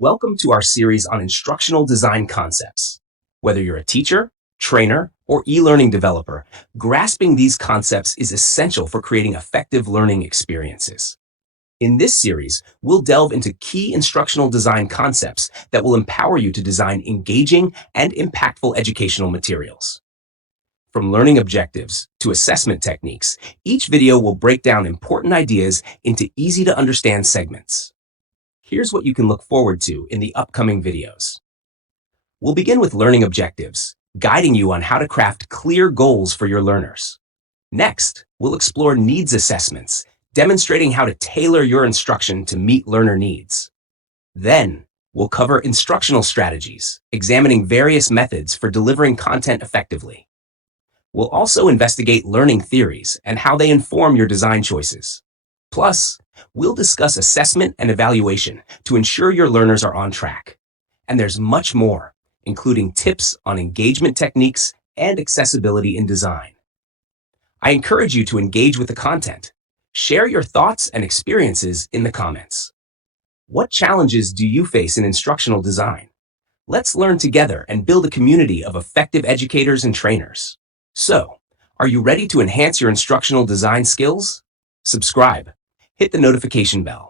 Welcome to our series on instructional design concepts. Whether you're a teacher, trainer, or e-learning developer, grasping these concepts is essential for creating effective learning experiences. In this series, we'll delve into key instructional design concepts that will empower you to design engaging and impactful educational materials. From learning objectives to assessment techniques, each video will break down important ideas into easy-to-understand segments. Here's what you can look forward to in the upcoming videos. We'll begin with learning objectives, guiding you on how to craft clear goals for your learners. Next, we'll explore needs assessments, demonstrating how to tailor your instruction to meet learner needs. Then, we'll cover instructional strategies, examining various methods for delivering content effectively. We'll also investigate learning theories and how they inform your design choices. Plus, we'll discuss assessment and evaluation to ensure your learners are on track. And there's much more, including tips on engagement techniques and accessibility in design. I encourage you to engage with the content. Share your thoughts and experiences in the comments. What challenges do you face in instructional design? Let's learn together and build a community of effective educators and trainers. So, are you ready to enhance your instructional design skills? Subscribe. Hit the notification bell